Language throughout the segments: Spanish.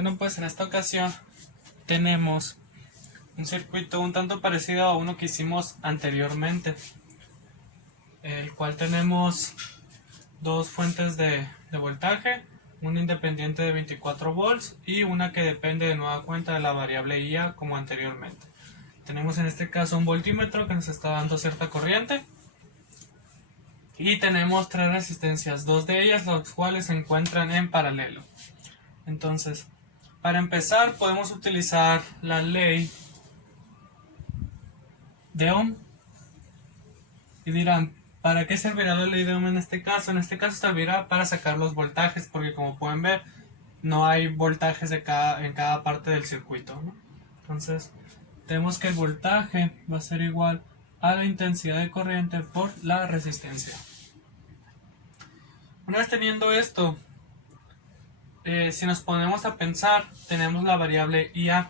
Bueno, pues en esta ocasión tenemos un circuito un tanto parecido a uno que hicimos anteriormente, el cual tenemos dos fuentes de voltaje, una independiente de 24 volts y una que depende de nueva cuenta de la variable IA como anteriormente. Tenemos en este caso un voltímetro que nos está dando cierta corriente y tenemos tres resistencias, dos de ellas las cuales se encuentran en paralelo. Entonces, para empezar podemos utilizar la ley de Ohm y dirán, ¿para qué servirá la ley de Ohm en este caso? En este caso servirá para sacar los voltajes, porque como pueden ver no hay voltajes en cada parte del circuito, ¿no? Entonces tenemos que el voltaje va a ser igual a la intensidad de corriente por la resistencia. Una vez teniendo esto, si nos ponemos a pensar, tenemos la variable IA.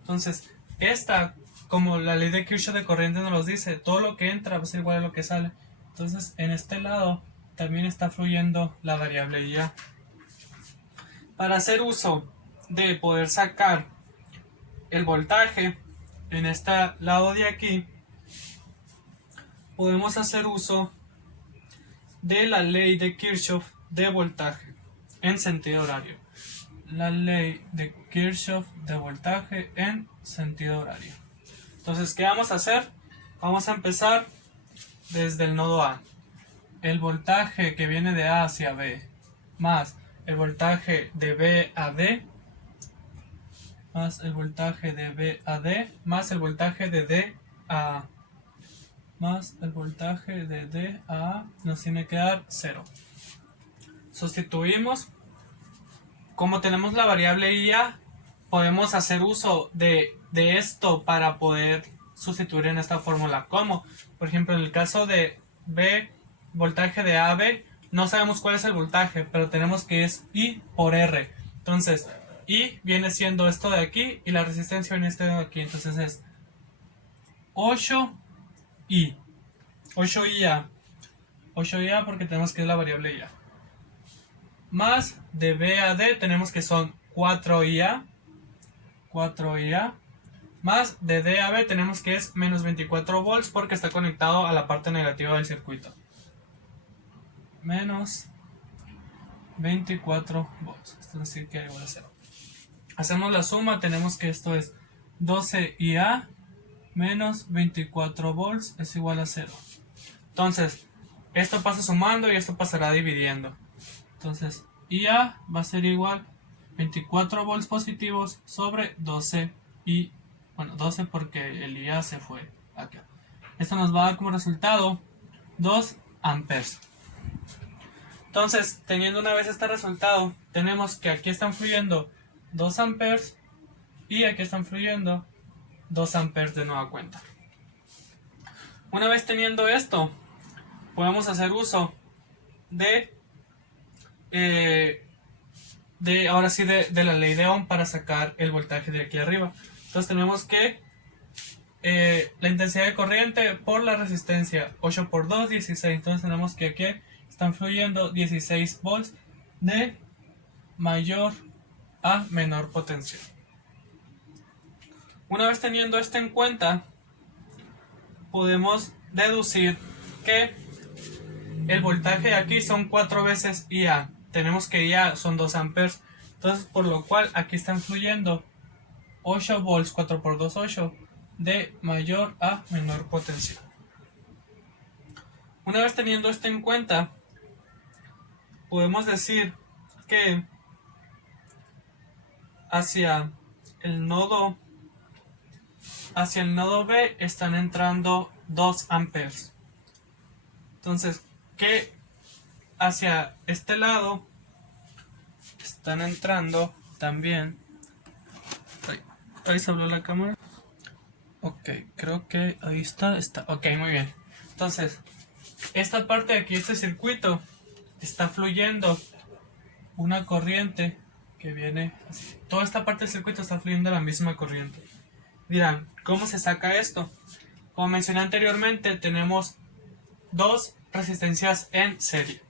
Entonces, esta, como la ley de Kirchhoff de corriente nos lo dice, todo lo que entra va a ser igual a lo que sale. Entonces, en este lado también está fluyendo la variable IA. Para hacer uso de poder sacar el voltaje en este lado de aquí, podemos hacer uso de la ley de Kirchhoff de voltaje en sentido horario. La ley de Kirchhoff de voltaje en sentido horario. Entonces, ¿qué vamos a hacer? Vamos a empezar desde el nodo A. El voltaje que viene de A hacia B más el voltaje de B a D más el voltaje de B a D más el voltaje de D a A más el voltaje de D a A nos tiene que dar 0. Sustituimos. Como tenemos la variable IA, podemos hacer uso de esto para poder sustituir en esta fórmula. ¿Cómo? Por ejemplo, en el caso de B, voltaje de AB, no sabemos cuál es el voltaje, pero tenemos que es I por R. Entonces, I viene siendo esto de aquí y la resistencia viene esto de aquí. Entonces es 8I. 8IA. 8IA porque tenemos que es la variable IA. Más de B a D tenemos que son 4IA. 4IA. Más de D a B tenemos que es menos 24 volts porque está conectado a la parte negativa del circuito. Menos 24 volts. Esto es decir que igual a 0. Hacemos la suma, tenemos que esto es 12IA menos 24 volts es igual a 0. Entonces, esto pasa sumando y esto pasará dividiendo. Entonces, IA va a ser igual 24 volts positivos sobre 12 y, bueno, 12 porque el IA se fue acá. Esto nos va a dar como resultado 2 amperes. Entonces, teniendo una vez este resultado, tenemos que aquí están fluyendo 2 amperes y aquí están fluyendo 2 amperes de nueva cuenta. Una vez teniendo esto, podemos hacer uso ahora sí de la ley de Ohm para sacar el voltaje de aquí arriba. Entonces tenemos que la intensidad de corriente por la resistencia, 8 por 2, 16. Entonces tenemos que aquí están fluyendo 16 volts de mayor a menor potencia. Una vez teniendo esto en cuenta, podemos deducir que el voltaje de aquí son 4 veces IA. Tenemos que IA son 2 amperes. Entonces, por lo cual aquí están fluyendo 8 volts, 4 por 2, 8, de mayor a menor potencia. Una vez teniendo esto en cuenta, podemos decir que hacia el nodo B están entrando 2 amperes. Entonces, que hacia este lado están entrando también. Ahí se habló la cámara. Ok, creo que ahí está. Ok, muy bien. Entonces, esta parte de aquí, este circuito, está fluyendo una corriente que viene así. Toda esta parte del circuito está fluyendo la misma corriente. Dirán, ¿cómo se saca esto? Como mencioné anteriormente, tenemos dos resistencias en serie.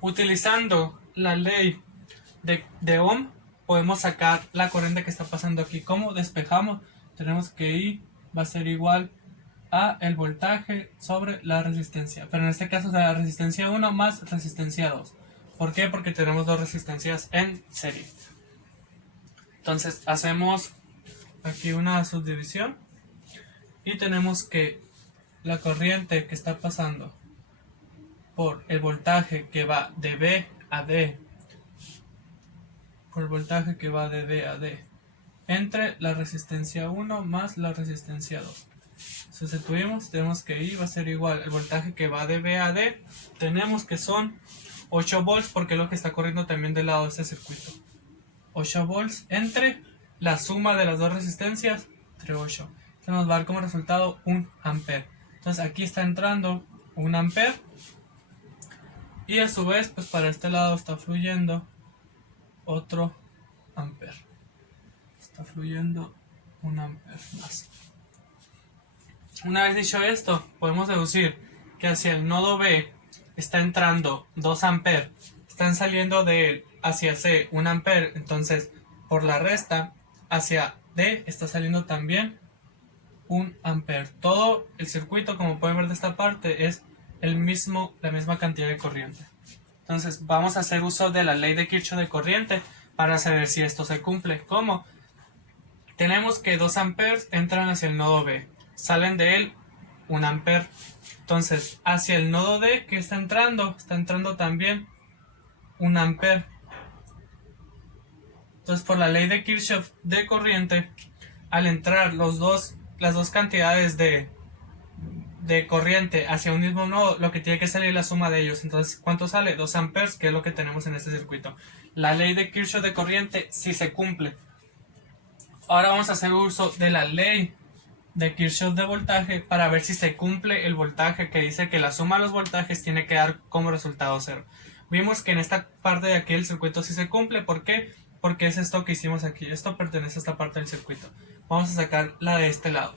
Utilizando la ley de Ohm, podemos sacar la corriente que está pasando aquí. ¿Cómo despejamos? Tenemos que I va a ser igual a el voltaje sobre la resistencia. Pero en este caso es la resistencia 1 más resistencia 2. ¿Por qué? Porque tenemos dos resistencias en serie. Entonces hacemos aquí una subdivisión y tenemos que la corriente que está pasando por el voltaje que va de B a D, por el voltaje que va de B a D, entre la resistencia 1 más la resistencia 2. Sustituimos, tenemos que I va a ser igual el voltaje que va de B a D, tenemos que son 8 volts porque es lo que está corriendo también del lado de este circuito. 8 volts entre la suma de las dos resistencias, entre 8. Esto nos va a dar como resultado 1 ampere. Entonces aquí está entrando 1 ampere. Y a su vez, pues para este lado está fluyendo otro ampere. Está fluyendo 1 ampere más. Una vez dicho esto, podemos deducir que hacia el nodo B está entrando 2 ampere. Están saliendo de él hacia C 1 ampere. Entonces, por la resta, hacia D está saliendo también 1 ampere. Todo el circuito, como pueden ver de esta parte, es la misma cantidad de corriente. Entonces vamos a hacer uso de la ley de Kirchhoff de corriente para saber si esto se cumple. ¿Cómo? Tenemos que 2 amperes entran hacia el nodo B, salen de él 1 ampere. Entonces hacia el nodo D que está entrando también 1 ampere. Entonces por la ley de Kirchhoff de corriente, al entrar las dos cantidades de corriente hacia un mismo nodo, lo que tiene que salir es la suma de ellos. Entonces, ¿cuánto sale? 2 amperes, que es lo que tenemos en este circuito. La ley de Kirchhoff de corriente sí se cumple. Ahora vamos a hacer uso de la ley de Kirchhoff de voltaje para ver si se cumple el voltaje que dice que la suma de los voltajes tiene que dar como resultado 0. Vimos que en esta parte de aquí el circuito sí se cumple. ¿Por qué? Porque es esto que hicimos aquí. Esto pertenece a esta parte del circuito. Vamos a sacar la de este lado.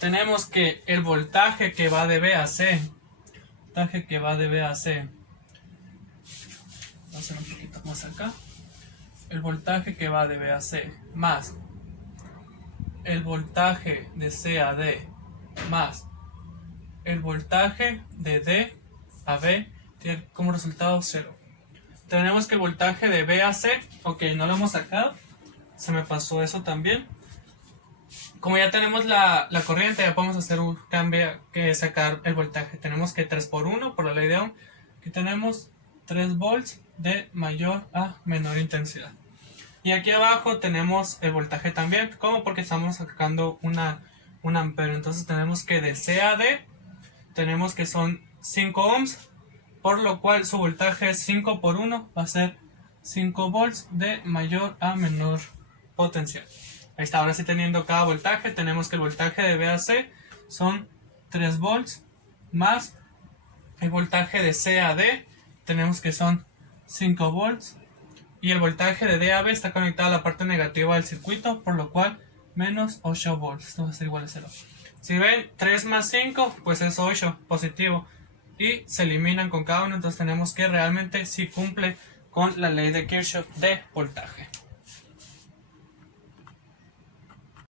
Tenemos que el voltaje que va de B a C, voy a hacer un poquito más acá, el voltaje que va de B a C más el voltaje de C a D más el voltaje de D a B tiene como resultado 0. Tenemos que el voltaje de B a C, ok, no lo hemos sacado, se me pasó eso también. Como ya tenemos la corriente, ya podemos hacer un cambio que sacar el voltaje. Tenemos que 3 por 1 por la ley de Ohm, que tenemos 3 volts de mayor a menor intensidad. Y aquí abajo tenemos el voltaje también. ¿Cómo? Porque estamos sacando un ampere. Entonces tenemos que de C a D, tenemos que son 5 ohms, por lo cual su voltaje es 5 por 1, va a ser 5 volts de mayor a menor potencial. Ahí está, ahora sí teniendo cada voltaje, tenemos que el voltaje de B a C son 3 volts más el voltaje de C a D, tenemos que son 5 volts y el voltaje de D a B está conectado a la parte negativa del circuito, por lo cual menos 8 volts, esto va a ser igual a 0. Si ven 3 más 5, pues es 8 positivo y se eliminan con cada uno, entonces tenemos que realmente sí cumple con la ley de Kirchhoff de voltaje.